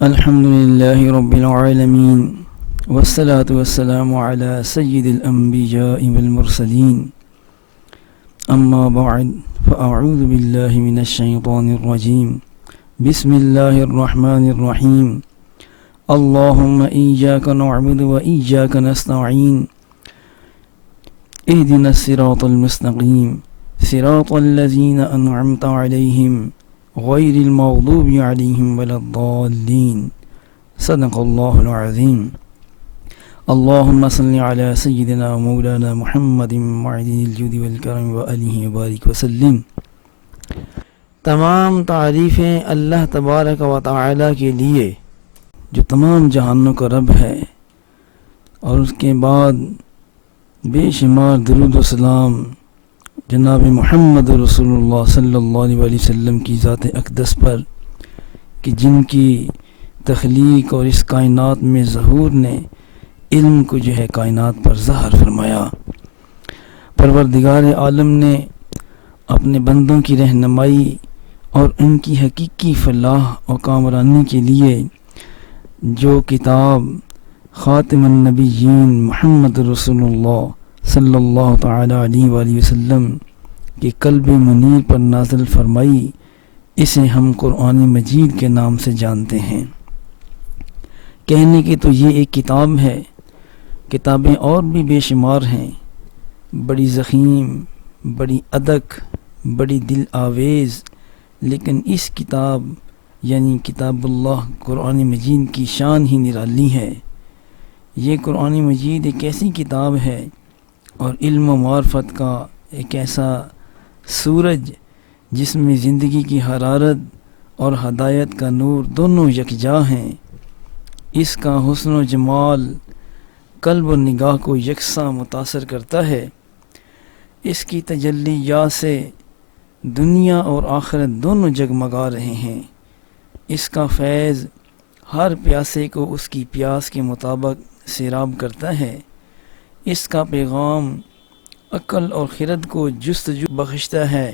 الحمد لله رب العالمين والصلاة والسلام على سيد الأنبياء والمرسلين أما بعد فأعوذ بالله من الشيطان الرجيم بسم الله الرحمن الرحيم اللهم إياك نعبد وإياك نستعين اهدنا الصراط المستقيم صراط الذين أنعمت عليهم غیر المغضوب علیہم ولا الضالین صدق اللہ العظیم اللہم صل علی سیدنا مولانا محمد معدن الجود والکرم وآلہ وبارک وسلم۔ تمام تعریفیں اللہ تبارک و تعالی کے لیے جو تمام جہانوں کا رب ہے، اور اس کے بعد بے شمار درود و سلام جناب محمد رسول اللہ صلی اللہ علیہ وسلم کی ذات اقدس پر، کہ جن کی تخلیق اور اس کائنات میں ظہور نے علم کو جو ہے کائنات پر ظاہر فرمایا۔ پروردگار عالم نے اپنے بندوں کی رہنمائی اور ان کی حقیقی فلاح و کامرانی کے لیے جو کتاب خاتم النبیین محمد رسول اللہ صلی اللہ تعالی علیہ وآلہ وسلم کے قلب منیر پر نازل فرمائی، اسے ہم قرآن مجید کے نام سے جانتے ہیں۔ کہنے کی تو یہ ایک کتاب ہے، کتابیں اور بھی بے شمار ہیں، بڑی ضخیم، بڑی ادق، بڑی دل آویز، لیکن اس کتاب یعنی کتاب اللہ قرآن مجید کی شان ہی نرالی ہے۔ یہ قرآن مجید ایک ایسی کتاب ہے اور علم و معرفت کا ایک ایسا سورج جس میں زندگی کی حرارت اور ہدایت کا نور دونوں یکجا ہیں۔ اس کا حسن و جمال قلب و نگاہ کو یکساں متاثر کرتا ہے۔ اس کی تجلیات سے دنیا اور آخرت دونوں جگمگا رہے ہیں۔ اس کا فیض ہر پیاسے کو اس کی پیاس کے مطابق سیراب کرتا ہے۔ اس کا پیغام عقل اور خرد کو جستجو بخشتا ہے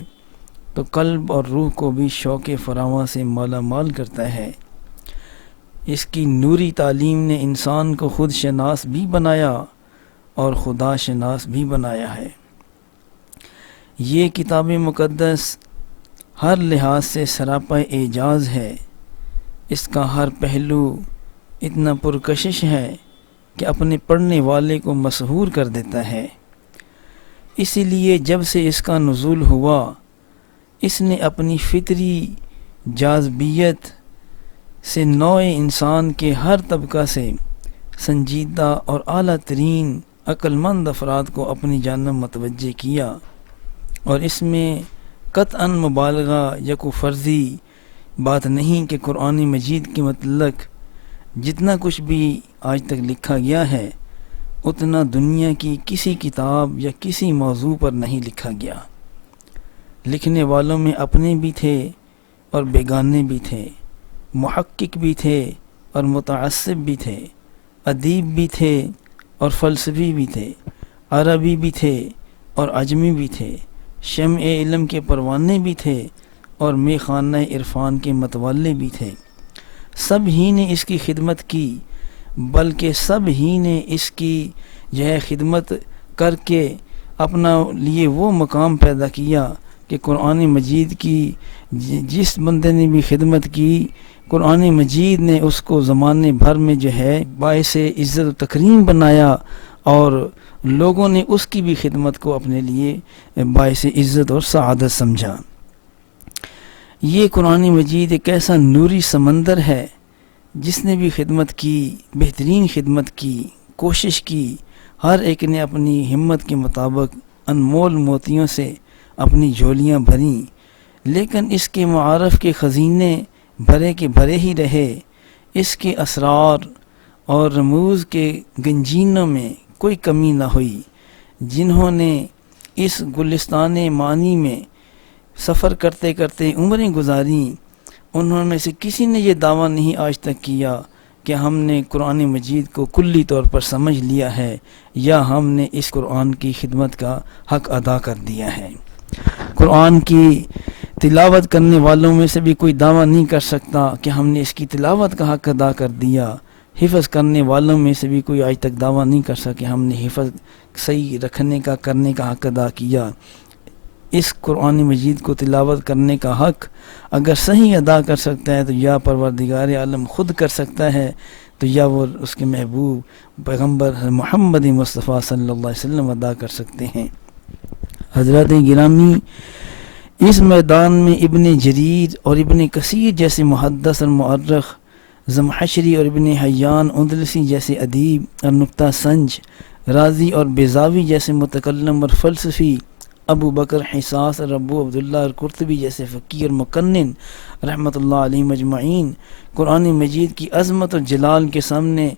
تو قلب اور روح کو بھی شوق فراواں سے مالا مال کرتا ہے۔ اس کی نوری تعلیم نے انسان کو خود شناس بھی بنایا اور خدا شناس بھی بنایا ہے۔ یہ کتاب مقدس ہر لحاظ سے سراپا اعجاز ہے۔ اس کا ہر پہلو اتنا پرکشش ہے کہ اپنے پڑھنے والے کو مسحور کر دیتا ہے۔ اسی لیے جب سے اس کا نزول ہوا، اس نے اپنی فطری جاذبیت سے نوع انسان کے ہر طبقہ سے سنجیدہ اور اعلیٰ ترین عقل مند افراد کو اپنی جانب متوجہ کیا، اور اس میں قطعاً مبالغہ یا کوئی فرضی بات نہیں کہ قرآن مجید کے متعلق جتنا کچھ بھی آج تک لکھا گیا ہے اتنا دنیا کی کسی کتاب یا کسی موضوع پر نہیں لکھا گیا۔ لکھنے والوں میں اپنے بھی تھے اور بیگانے بھی تھے، محقق بھی تھے اور متعصب بھی تھے، ادیب بھی تھے اور فلسفی بھی تھے، عربی بھی تھے اور عجمی بھی تھے، شمع علم کے پروانے بھی تھے اور میخانہ عرفان کے متوالے بھی تھے۔ سب ہی نے اس کی خدمت کی، بلکہ سب ہی نے اس کی خدمت کر کے اپنا لیے وہ مقام پیدا کیا کہ قرآن مجید کی جس بندے نے بھی خدمت کی، قرآن مجید نے اس کو زمانے بھر میں باعث عزت و تکریم بنایا، اور لوگوں نے اس کی بھی خدمت کو اپنے لیے باعث عزت اور سعادت سمجھا۔ یہ قرآن مجید ایک ایسا نوری سمندر ہے، جس نے بھی خدمت کی، بہترین خدمت کی، کوشش کی، ہر ایک نے اپنی ہمت کے مطابق انمول موتیوں سے اپنی جھولیاں بھریں، لیکن اس کے معارف کے خزینے بھرے کے بھرے ہی رہے۔ اس کے اسرار اور رموز کے گنجینوں میں کوئی کمی نہ ہوئی۔ جنہوں نے اس گلستان معنی میں سفر کرتے کرتے عمریں گزاریں، انہوں میں سے کسی نے یہ دعویٰ نہیں آج تک کیا کہ ہم نے قرآن مجید کو کلی طور پر سمجھ لیا ہے یا ہم نے اس قرآن کی خدمت کا حق ادا کر دیا ہے۔ قرآن کی تلاوت کرنے والوں میں سے بھی کوئی دعویٰ نہیں کر سکتا کہ ہم نے اس کی تلاوت کا حق ادا کر دیا۔ حفظ کرنے والوں میں سے بھی کوئی آج تک دعویٰ نہیں کر سکا کہ ہم نے حفظ صحیح رکھنے کا کرنے کا حق ادا کیا۔ اس قرآن مجید کو تلاوت کرنے کا حق اگر صحیح ادا کر سکتا ہے تو یا پروردگار عالم خود کر سکتا ہے، تو یا وہ اس کے محبوب پیغمبر محمد مصطفیٰ صلی اللہ علیہ وسلم ادا کر سکتے ہیں۔ حضرات گرامی، اس میدان میں ابن جریر اور ابن کثیر جیسے محدث اور مؤرخ، زمخشری اور ابن حیان اندلسی جیسے ادیب اور نکتہ سنج، رازی اور بیضاوی جیسے متکلم اور فلسفی، ابو بکر حساس اور ابو عبداللہ اور قرطبی جیسے فقی اور مقنن رحمۃ اللہ علیہ مجمعین قرآن مجید کی عظمت اور جلال کے سامنے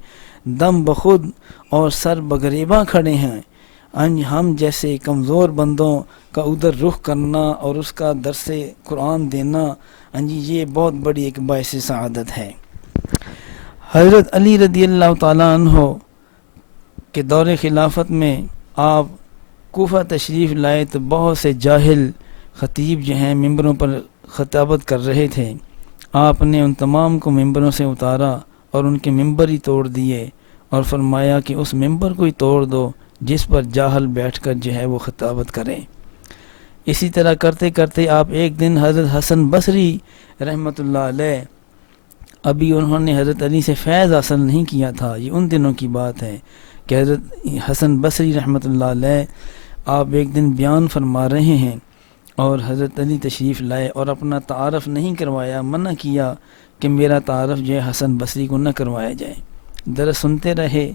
دم بخود اور سر بگریباں کھڑے ہیں۔ ہم جیسے کمزور بندوں کا ادھر رخ کرنا اور اس کا درس قرآن دینا، یہ بہت بڑی ایک باعث سعادت ہے۔ حضرت علی رضی اللہ تعالیٰ عنہ کے دور خلافت میں آپ کوفہ تشریف لائے تو بہت سے جاہل خطیب جو ہیں ممبروں پر خطابت کر رہے تھے۔ آپ نے ان تمام کو ممبروں سے اتارا اور ان کے ممبر ہی توڑ دیے اور فرمایا کہ اس ممبر کو ہی توڑ دو جس پر جاہل بیٹھ کر جو ہے وہ خطابت کریں۔ اسی طرح کرتے کرتے آپ ایک دن حضرت حسن بصری رحمۃ اللہ علیہ، ابھی انہوں نے حضرت علی سے فیض حاصل نہیں کیا تھا، یہ ان دنوں کی بات ہے کہ حضرت حسن بصری رحمۃ اللہ علیہ آپ ایک دن بیان فرما رہے ہیں اور حضرت علی تشریف لائے اور اپنا تعارف نہیں کروایا، منع کیا کہ میرا تعارف جو ہے حسن بصری کو نہ کروایا جائے۔ درس سنتے رہے۔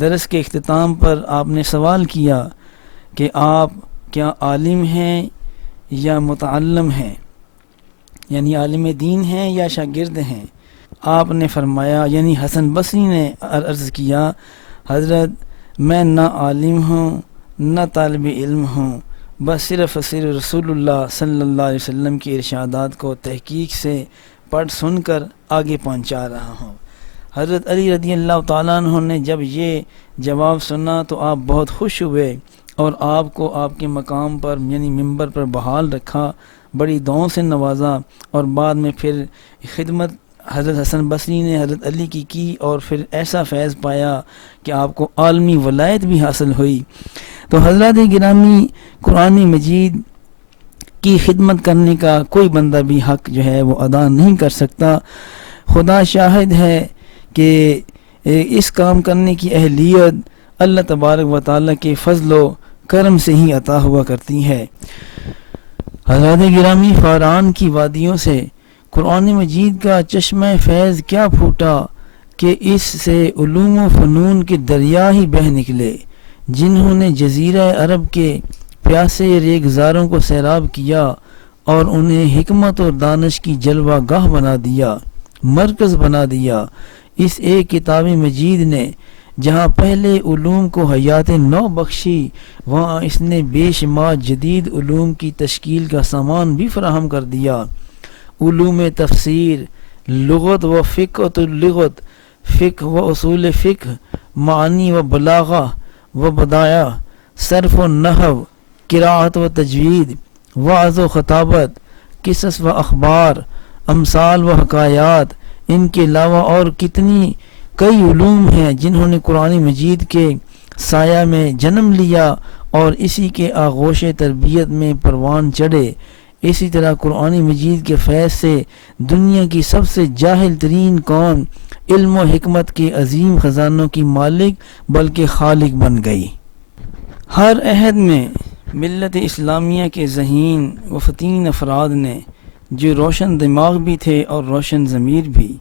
درس کے اختتام پر آپ نے سوال کیا کہ آپ کیا عالم ہیں یا متعلم ہیں، یعنی عالم دین ہیں یا شاگرد ہیں؟ آپ نے فرمایا، یعنی حسن بصری نے عرض کیا، حضرت میں نہ عالم ہوں نہ طالب علم ہوں، بس صرف رسول اللہ صلی اللہ علیہ وسلم کے ارشادات کو تحقیق سے پڑھ سن کر آگے پہنچا رہا ہوں۔ حضرت علی رضی اللہ تعالیٰ عنہ نے جب یہ جواب سنا تو آپ بہت خوش ہوئے اور آپ کو آپ کے مقام پر یعنی ممبر پر بحال رکھا، بڑی دعاؤں سے نوازا، اور بعد میں پھر خدمت حضرت حسن بصری نے حضرت علی کی اور پھر ایسا فیض پایا کہ آپ کو عالمی ولایت بھی حاصل ہوئی۔ تو حضرات گرامی، قرآن مجید کی خدمت کرنے کا کوئی بندہ بھی حق جو ہے وہ ادا نہیں کر سکتا۔ خدا شاہد ہے کہ اس کام کرنے کی اہلیت اللہ تبارک و تعالیٰ کے فضل و کرم سے ہی عطا ہوا کرتی ہے۔ حضرات گرامی، فاران کی وادیوں سے قرآن مجید کا چشمہ فیض کیا پھوٹا کہ اس سے علوم و فنون کے دریا ہی بہہ نکلے، جنہوں نے جزیرہ عرب کے پیاسے ریگزاروں کو سیراب کیا اور انہیں حکمت اور دانش کی جلوہ گاہ بنا دیا، مرکز بنا دیا۔ اس ایک کتاب مجید نے جہاں پہلے علوم کو حیات نو بخشی، وہاں اس نے بے شمار جدید علوم کی تشکیل کا سامان بھی فراہم کر دیا۔ علوم تفسیر، لغت و فقہ اللغت، فقہ و اصول فقہ، معانی و بلاغہ و بدایع، صرف و نحو، قراءت و تجوید، وعظ و خطابت، قصص و اخبار، امثال و حکایات، ان کے علاوہ اور کتنی کئی علوم ہیں جنہوں نے قرآن مجید کے سایہ میں جنم لیا اور اسی کے آغوش تربیت میں پروان چڑھے۔ اسی طرح قرآن مجید کے فیض سے دنیا کی سب سے جاہل ترین قوم علم و حکمت کے عظیم خزانوں کی مالک بلکہ خالق بن گئی۔ ہر عہد میں ملت اسلامیہ کے ذہین و فتین افراد نے، جو روشن دماغ بھی تھے اور روشن ضمیر بھی،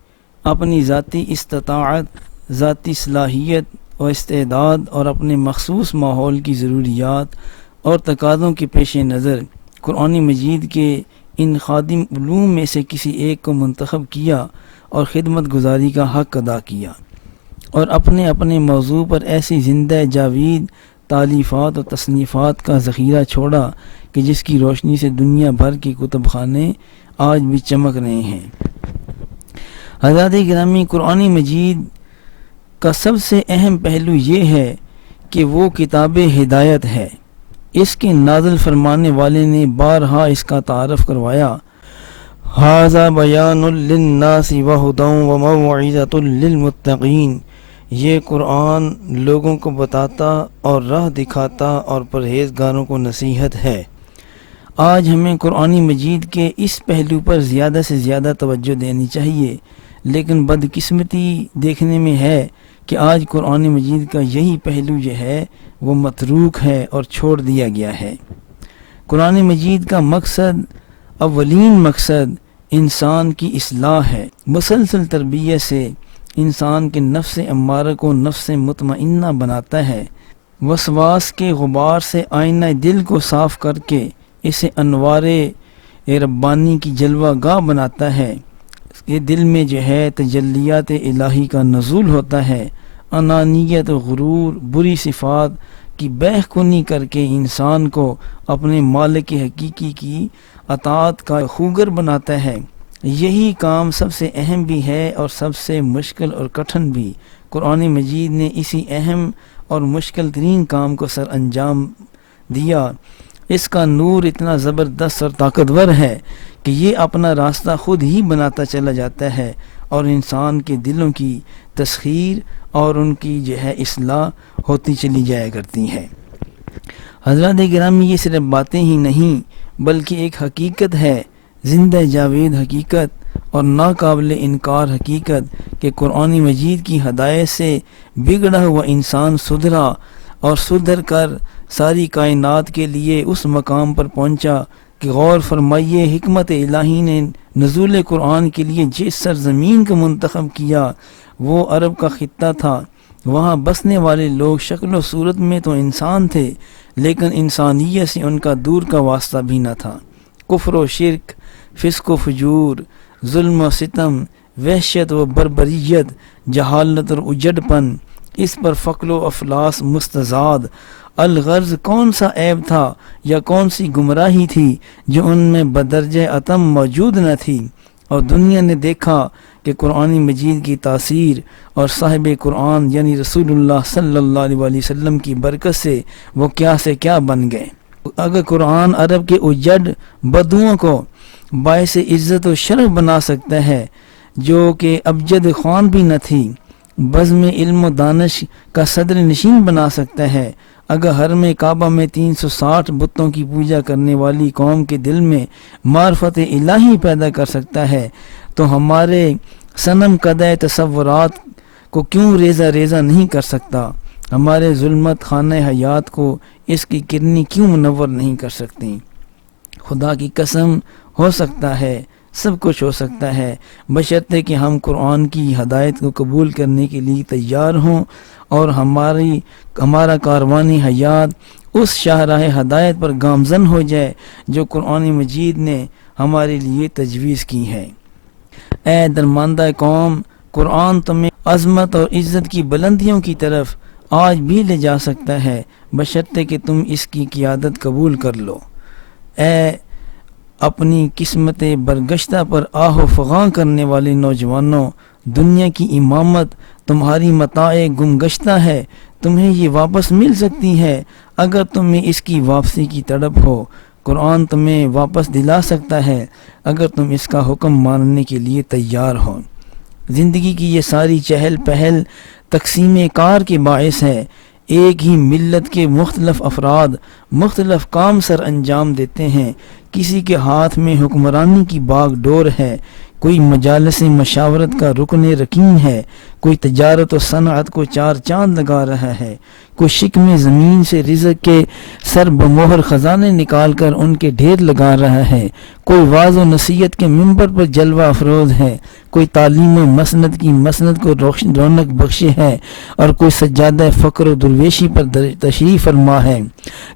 اپنی ذاتی استطاعت، ذاتی صلاحیت و استعداد اور اپنے مخصوص ماحول کی ضروریات اور تقاضوں کے پیش نظر قرآن مجید کے ان خادم علوم میں سے کسی ایک کو منتخب کیا اور خدمت گزاری کا حق ادا کیا، اور اپنے اپنے موضوع پر ایسی زندہ جاوید تالیفات و تصنیفات کا ذخیرہ چھوڑا کہ جس کی روشنی سے دنیا بھر کے کتب خانے آج بھی چمک رہے ہیں۔ حضرات گرامی، قرآن مجید کا سب سے اہم پہلو یہ ہے کہ وہ کتاب ہدایت ہے، اس کے نازل فرمانے والے نے بارہا اس کا تعارف کروایا۔ ھذا بیان للناس وہدی وموعظۃ للمتقین، یہ قرآن لوگوں کو بتاتا اور راہ دکھاتا اور پرہیزگاروں کو نصیحت ہے۔ آج ہمیں قرآن مجید کے اس پہلو پر زیادہ سے زیادہ توجہ دینی چاہیے، لیکن بدقسمتی دیکھنے میں ہے کہ آج قرآن مجید کا یہی پہلو جو ہے وہ متروک ہے اور چھوڑ دیا گیا ہے۔ قرآن مجید کا مقصد، اولین مقصد انسان کی اصلاح ہے۔ مسلسل تربیت سے انسان کے نفس امارہ کو نفس مطمئنہ بناتا ہے، وسواس کے غبار سے آئینہ دل کو صاف کر کے اسے انوار ربانی کی جلوہ گاہ بناتا ہے۔ یہ دل میں جو ہے تجلیات الہی کا نزول ہوتا ہے۔ انانیت و غرور، بری صفات کی بیخ کنی کر کے انسان کو اپنے مالک حقیقی کی اطاعت کا خوگر بناتا ہے۔ یہی کام سب سے اہم بھی ہے اور سب سے مشکل اور کٹھن بھی۔ قرآن مجید نے اسی اہم اور مشکل ترین کام کو سر انجام دیا۔ اس کا نور اتنا زبردست اور طاقتور ہے کہ یہ اپنا راستہ خود ہی بناتا چلا جاتا ہے اور انسان کے دلوں کی تسخیر اور ان کی جو ہے اصلاح ہوتی چلی جایا کرتی ہے۔ حضرات گرامی، یہ صرف باتیں ہی نہیں بلکہ ایک حقیقت ہے، زندہ جاوید حقیقت اور ناقابل انکار حقیقت کہ قرآن مجید کی ہدایت سے بگڑا ہوا انسان سدھرا اور سدھر کر ساری کائنات کے لیے اس مقام پر پہنچا کہ غور فرمائیے، حکمت الہی نے نزول قرآن کے لیے جس سرزمین کو منتخب کیا وہ عرب کا خطہ تھا۔ وہاں بسنے والے لوگ شکل و صورت میں تو انسان تھے لیکن انسانیت سے ان کا دور کا واسطہ بھی نہ تھا۔ کفر و شرک، فسق و فجور، ظلم و ستم، وحشت و بربریت، جہالت اور اجڑ پن، اس پر فقر و افلاس مستزاد۔ الغرض کون سا عیب تھا یا کون سی گمراہی تھی جو ان میں بدرجہ اتم موجود نہ تھی؟ اور دنیا نے دیکھا کہ قرآن مجید کی تاثیر اور صاحب قرآن یعنی رسول اللہ صلی اللہ علیہ وسلم کی برکت سے وہ کیا سے کیا بن گئے۔ اگر قرآن عرب کے اجڑ بدوؤں کو باعث عزت و شرف بنا سکتا ہے جو کہ ابجد خوان بھی نہ تھی، بزم علم و دانش کا صدر نشین بنا سکتا ہے، اگر حرم کعبہ میں 360 بتوں کی پوجا کرنے والی قوم کے دل میں معرفت الہی پیدا کر سکتا ہے، تو ہمارے صنم کدہ تصورات کو کیوں ریزہ ریزہ نہیں کر سکتا؟ ہمارے ظلمت خانہ حیات کو اس کی کرنی کیوں منور نہیں کر سکتی؟ خدا کی قسم، ہو سکتا ہے، سب کچھ ہو سکتا ہے، بشرطے کہ ہم قرآن کی ہدایت کو قبول کرنے کے لیے تیار ہوں اور ہمارا کاروان حیات اس شاہراہ ہدایت پر گامزن ہو جائے جو قرآن مجید نے ہمارے لیے تجویز کی ہے۔ اے درماندہ قوم، قرآن تمہیں عظمت اور عزت کی بلندیوں کی طرف آج بھی لے جا سکتا ہے بشرطے کہ تم اس کی قیادت قبول کر لو۔ اے اپنی قسمت برگشتہ پر آہ و فغاں کرنے والے نوجوانوں، دنیا کی امامت تمہاری متاع گمگشتہ ہے، تمہیں یہ واپس مل سکتی ہے اگر تمہیں اس کی واپسی کی تڑپ ہو۔ قرآن تمہیں واپس دلا سکتا ہے اگر تم اس کا حکم ماننے کے لیے تیار ہو۔ زندگی کی یہ ساری چہل پہل تقسیم کار کے باعث ہے۔ ایک ہی ملت کے مختلف افراد مختلف کام سر انجام دیتے ہیں، کسی کے ہاتھ میں حکمرانی کی باغ ڈور ہے، کوئی مجالس مشاورت کا رکن رکین ہے، کوئی تجارت و صنعت کو چار چاند لگا رہا ہے، کوئی شکم زمین سے رزق کے سر بموہر خزانے نکال کر ان کے ڈھیر لگا رہا ہے، کوئی واعظ و نصیحت کے منبر پر جلوہ افروز ہے، کوئی تعلیم و مسند کی مسند کو رونق بخشے ہے اور کوئی سجادہ فقر و درویشی پر تشریف فرما ہے۔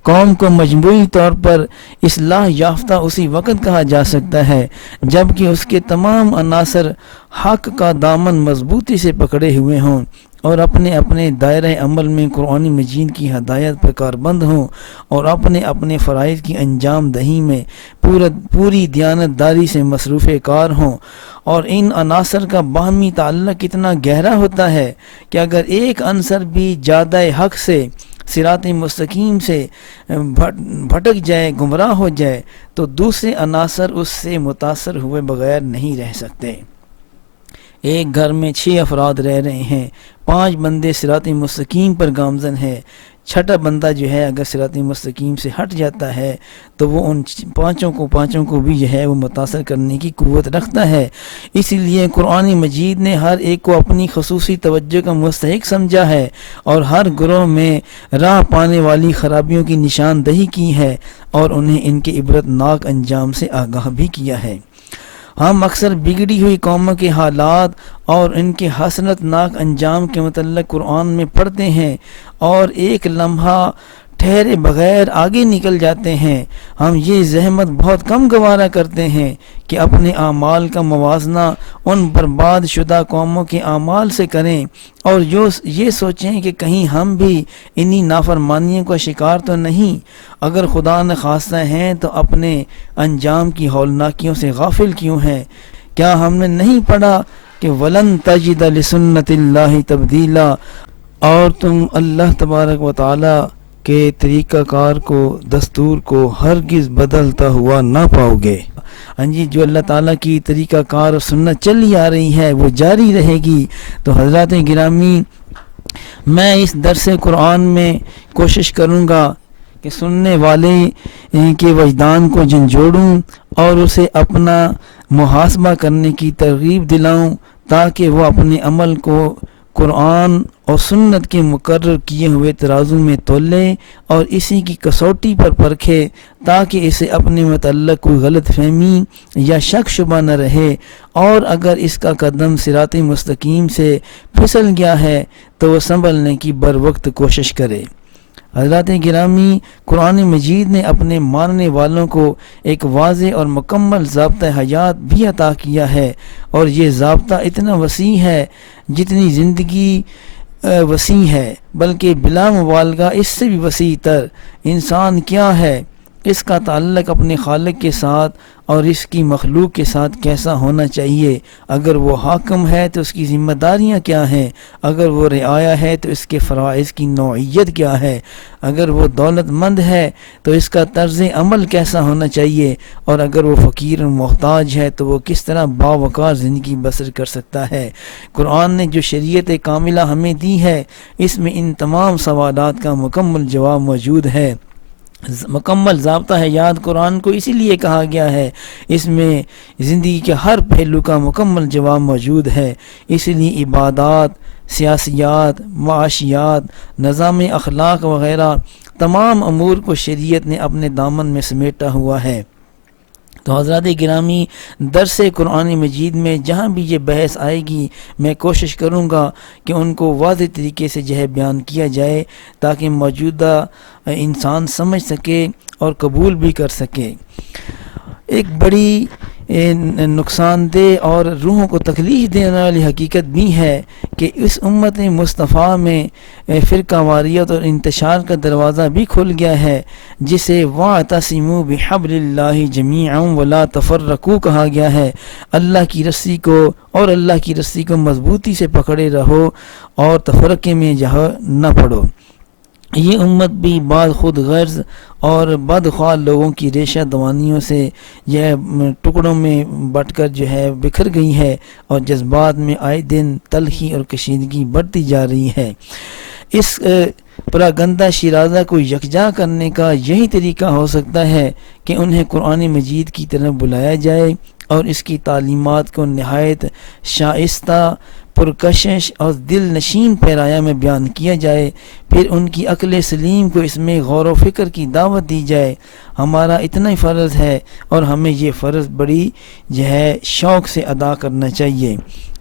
قوم کو مجموعی طور پر اصلاح یافتہ اسی وقت کہا جا سکتا ہے جب کہ اس کے تمام عناصر حق کا دامن مضبوطی سے پکڑے ہوئے ہوں اور اپنے اپنے دائرہ عمل میں قرآن مجید کی ہدایت پر کاربند ہوں اور اپنے اپنے فرائض کی انجام دہی میں پوری دیانت داری سے مصروف کار ہوں۔ اور ان عناصر کا باہمی تعلق اتنا گہرا ہوتا ہے کہ اگر ایک عنصر بھی زیادہ حق سے صراط مستقیم سے بھٹک جائے، گمراہ ہو جائے، تو دوسرے عناصر اس سے متاثر ہوئے بغیر نہیں رہ سکتے۔ ایک گھر میں 6 افراد رہ رہے ہیں، 5 بندے صراط مستقیم پر گامزن ہیں، چھٹا بندہ جو ہے اگر صراط مستقیم سے ہٹ جاتا ہے تو وہ ان پانچوں کو بھی جو ہے وہ متاثر کرنے کی قوت رکھتا ہے۔ اسی لیے قرآن مجید نے ہر ایک کو اپنی خصوصی توجہ کا مستحق سمجھا ہے اور ہر گروہ میں راہ پانے والی خرابیوں کی نشاندہی کی ہے اور انہیں ان کے عبرت ناک انجام سے آگاہ بھی کیا ہے۔ ہم اکثر بگڑی ہوئی قوموں کے حالات اور ان کے حسرت ناک انجام کے متعلق قرآن میں پڑھتے ہیں اور ایک لمحہ ٹھہرے بغیر آگے نکل جاتے ہیں۔ ہم یہ زحمت بہت کم گوارا کرتے ہیں کہ اپنے اعمال کا موازنہ ان برباد شدہ قوموں کے اعمال سے کریں اور یہ سوچیں کہ کہیں ہم بھی انہی نافرمانیوں کا شکار تو نہیں۔ اگر خدا نخواستہ ہیں تو اپنے انجام کی ہولناکیوں سے غافل کیوں ہیں؟ کیا ہم نے نہیں پڑھا کہ وَلَن تَجِدَ لِسُنَّتِ اللَّهِ تَبْدِيلًا، اور تم اللہ تبارک و تعالی کے طریقہ کار کو، دستور کو ہرگز بدلتا ہوا نہ پاؤ گے۔ ہاں جی، جو اللہ تعالیٰ کی طریقہ کار اور سنت چلی آ رہی ہے وہ جاری رہے گی۔ تو حضرات گرامی، میں اس درس قرآن میں کوشش کروں گا کہ سننے والے کے وجدان کو جھنجھوڑوں اور اسے اپنا محاسبہ کرنے کی ترغیب دلاؤں تاکہ وہ اپنے عمل کو قرآن اور سنت کے مقرر کیے ہوئے ترازو میں تولے اور اسی کی کسوٹی پر پرکھے تاکہ اسے اپنے متعلق کوئی غلط فہمی یا شک شبہ نہ رہے، اور اگر اس کا قدم صراط مستقیم سے پھسل گیا ہے تو وہ سنبھلنے کی بروقت کوشش کرے۔ حضرات گرامی، قرآن مجید نے اپنے ماننے والوں کو ایک واضح اور مکمل ضابطہ حیات بھی عطا کیا ہے، اور یہ ضابطہ اتنا وسیع ہے جتنی زندگی وسیع ہے، بلکہ بلا مبالغہ اس سے بھی وسیع تر۔ انسان کیا ہے، اس کا تعلق اپنے خالق کے ساتھ اور اس کی مخلوق کے ساتھ کیسا ہونا چاہیے۔ اگر وہ حاکم ہے تو اس کی ذمہ داریاں کیا ہیں، اگر وہ رعایا ہے تو اس کے فرائض کی نوعیت کیا ہے، اگر وہ دولت مند ہے تو اس کا طرز عمل کیسا ہونا چاہیے، اور اگر وہ فقیر و محتاج ہے تو وہ کس طرح باوقار زندگی بسر کر سکتا ہے۔ قرآن نے جو شریعت کاملہ ہمیں دی ہے، اس میں ان تمام سوالات کا مکمل جواب موجود ہے۔ مکمل ضابطہ حیات قرآن کو اسی لیے کہا گیا ہے، اس میں زندگی کے ہر پہلو کا مکمل جواب موجود ہے۔ اس لیے عبادات، سیاسیات، معاشیات، نظام اخلاق وغیرہ تمام امور کو شریعت نے اپنے دامن میں سمیٹا ہوا ہے۔ تو حضرات گرامی، درس قرآن مجید میں جہاں بھی یہ بحث آئے گی میں کوشش کروں گا کہ ان کو واضح طریقے سے جو ہے بیان کیا جائے تاکہ موجودہ انسان سمجھ سکے اور قبول بھی کر سکے۔ ایک بڑی نقصان دہ اور روحوں کو تکلیف دینے والی حقیقت بھی ہے کہ اس امت مصطفیٰ میں فرقہ واریت اور انتشار کا دروازہ بھی کھل گیا ہے، جسے وَاعْتَصِمُوا بِحَبْلِ اللَّهِ جَمِيعًا وَلَا تَفَرَّقُوا کہا گیا ہے۔ اللہ کی رسی کو مضبوطی سے پکڑے رہو اور تفرقے میں جہاں نہ پڑو۔ یہ امت بھی بعد خود غرض اور بدخواہ لوگوں کی ریشہ دوانیوں سے یہ ٹکڑوں میں بٹ کر جو ہے بکھر گئی ہے اور جذبات میں آئے دن تلخی اور کشیدگی بڑھتی جا رہی ہے۔ اس پراگندہ شیرازہ کو یکجا کرنے کا یہی طریقہ ہو سکتا ہے کہ انہیں قرآن مجید کی طرف بلایا جائے اور اس کی تعلیمات کو نہایت شائستہ، پرکشش اور دل نشین پیرایا میں بیان کیا جائے، پھر ان کی عقل سلیم کو اس میں غور و فکر کی دعوت دی جائے۔ ہمارا اتنا ہی فرض ہے اور ہمیں یہ فرض بڑی جو ہے شوق سے ادا کرنا چاہیے۔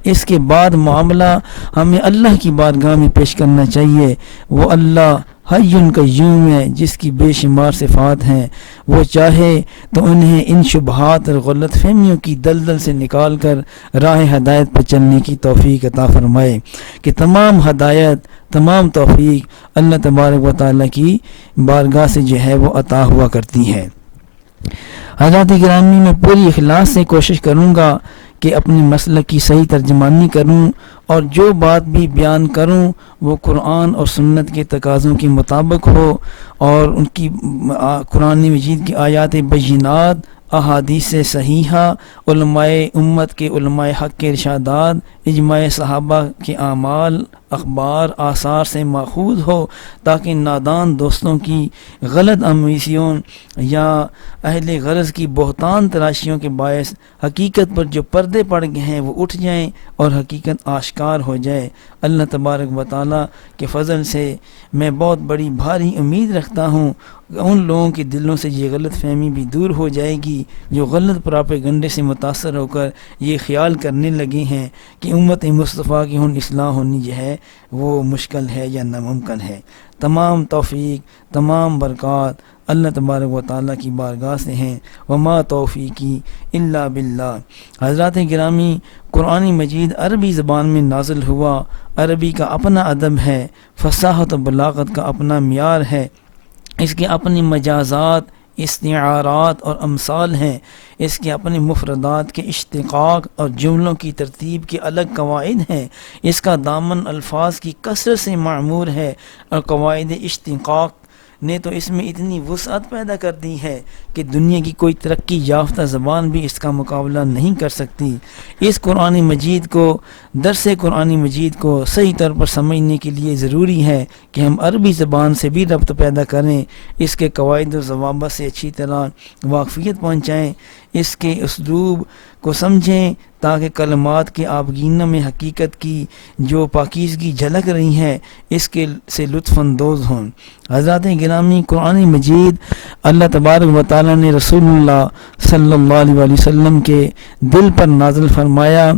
اس کے بعد معاملہ ہمیں اللہ کی بارگاہ میں پیش کرنا چاہیے۔ وہ اللہ حی قیوم ہے جس کی بے شمار صفات ہیں، وہ چاہے تو انہیں ان شبہات اور غلط فہمیوں کی دلدل سے نکال کر راہ ہدایت پر چلنے کی توفیق عطا فرمائے کہ تمام ہدایت، تمام توفیق اللہ تبارک و تعالیٰ کی بارگاہ سے جو ہے وہ عطا ہوا کرتی ہے۔ حضرات گرامی، میں پوری اخلاص سے کوشش کروں گا کہ اپنے مسلک کی صحیح ترجمانی کروں اور جو بات بھی بیان کروں وہ قرآن اور سنت کے تقاضوں کے مطابق ہو، اور ان کی قرآن مجید کی آیات بینات، احادیث صحیحہ، علماء امت کے علماء حق کے ارشادات، اجماع صحابہ کے اعمال، اخبار، آثار سے ماخوذ ہو، تاکہ نادان دوستوں کی غلط امیسیوں یا اہل غرض کی بہتان تراشیوں کے باعث حقیقت پر جو پردے پڑ گئے ہیں وہ اٹھ جائیں اور حقیقت آشکار ہو جائے۔ اللہ تبارک و تعالیٰ کے فضل سے میں بہت بڑی بھاری امید رکھتا ہوں ان لوگوں کے دلوں سے یہ غلط فہمی بھی دور ہو جائے گی جو غلط پراپیگنڈے سے متاثر ہو کر یہ خیال کرنے لگے ہیں کہ امت مصطفیٰ کی اصلاح ہونی جو ہے وہ مشکل ہے یا ناممکن ہے۔ تمام توفیق، تمام برکات اللہ تبارک و تعالیٰ کی بارگاہ سے ہیں۔ وما توفیقی الا باللہ۔ حضرات گرامی، قرآن مجید عربی زبان میں نازل ہوا، عربی کا اپنا ادب ہے، فصاحت و بلاغت کا اپنا معیار ہے، اس کے اپنی مجازات، استعارات اور امثال ہیں، اس کے اپنے مفردات کے اشتقاق اور جملوں کی ترتیب کے الگ قواعد ہیں، اس کا دامن الفاظ کی کثرت سے معمور ہے، اور قواعد اشتقاق نے تو اس میں اتنی وسعت پیدا کر دی ہے کہ دنیا کی کوئی ترقی یافتہ زبان بھی اس کا مقابلہ نہیں کر سکتی۔ اس قرآن مجید کو، درس قرآن مجید کو صحیح طور پر سمجھنے کے لیے ضروری ہے کہ ہم عربی زبان سے بھی ربط پیدا کریں، اس کے قواعد و ضوابط سے اچھی طرح واقفیت پہنچائیں، اس کے اسلوب کو سمجھیں تاکہ کلمات کے آبگینہ میں حقیقت کی جو پاکیزگی جھلک رہی ہے اس کے سے لطف اندوز ہوں۔ حضرات گرامی، قرآن مجید اللہ تبارک و تعالیٰ نے رسول اللہ صلی اللہ علیہ وسلم کے دل پر نازل فرمایا،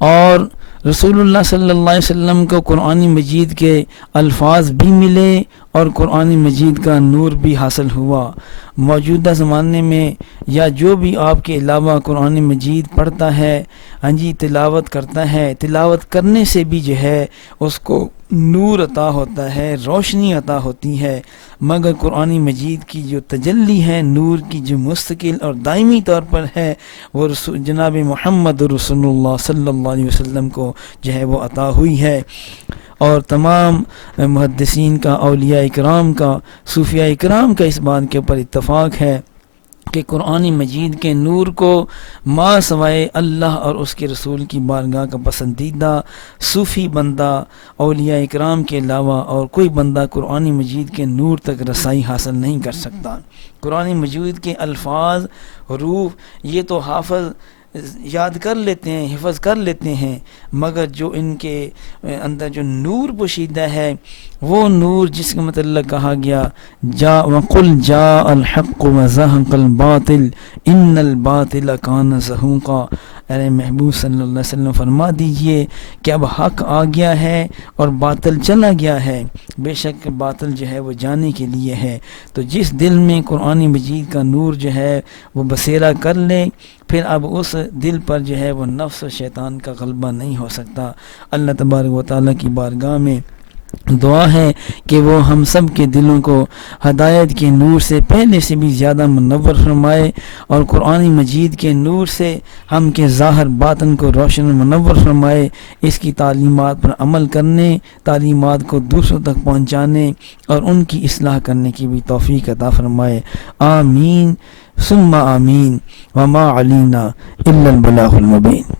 اور رسول اللہ صلی اللہ علیہ وسلم کو قرآن مجید کے الفاظ بھی ملے اور قرآن مجید کا نور بھی حاصل ہوا۔ موجودہ زمانے میں یا جو بھی آپ کے علاوہ قرآن مجید پڑھتا ہے، تلاوت کرتا ہے، تلاوت کرنے سے بھی جو ہے اس کو نور عطا ہوتا ہے، روشنی عطا ہوتی ہے، مگر قرآن مجید کی جو تجلی ہے نور کی، جو مستقل اور دائمی طور پر ہے، وہ جناب محمد رسول اللہ صلی اللہ علیہ وسلم کو جو ہے وہ عطا ہوئی ہے۔ اور تمام محدثین کا، اولیاء اکرام کا، صوفیاء اکرام کا اس بات کے اوپر اتفاق ہے کہ قرآن مجید کے نور کو ما سوائے اللہ اور اس کے رسول کی بارگاہ کا پسندیدہ صوفی بندہ، اولیاء اکرام کے علاوہ اور کوئی بندہ قرآن مجید کے نور تک رسائی حاصل نہیں کر سکتا۔ قرآن مجید کے الفاظ، حروف یہ تو حافظ یاد کر لیتے ہیں، حفظ کر لیتے ہیں، مگر جو ان کے اندر جو نور پوشیدہ ہے، وہ نور جس کا متعلق کہا گیا وَقُلْ جَاءَ الْحَقُّ وَزَهَقَ الْبَاطِلُ إِنَّ الْبَاطِلَ كَانَ زَهُوقًا۔ اے محبوب صلی اللہ علیہ وسلم فرما دیجئے کہ اب حق آ گیا ہے اور باطل چلا گیا ہے، بے شک باطل جو ہے وہ جانے کے لیے ہے۔ تو جس دل میں قرآن مجید کا نور جو ہے وہ بسیرا کر لے، پھر اب اس دل پر جو ہے وہ نفس و شیطان کا غلبہ نہیں ہو سکتا۔ اللہ تبارک و تعالیٰ کی بارگاہ میں دعا ہے کہ وہ ہم سب کے دلوں کو ہدایت کے نور سے پہلے سے بھی زیادہ منور فرمائے، اور قرآن مجید کے نور سے ہم کے ظاہر باطن کو روشن منور فرمائے، اس کی تعلیمات پر عمل کرنے، تعلیمات کو دوسروں تک پہنچانے اور ان کی اصلاح کرنے کی بھی توفیق عطا فرمائے۔ آمین ثم آمین۔ وما علینا الا البلاغ المبین۔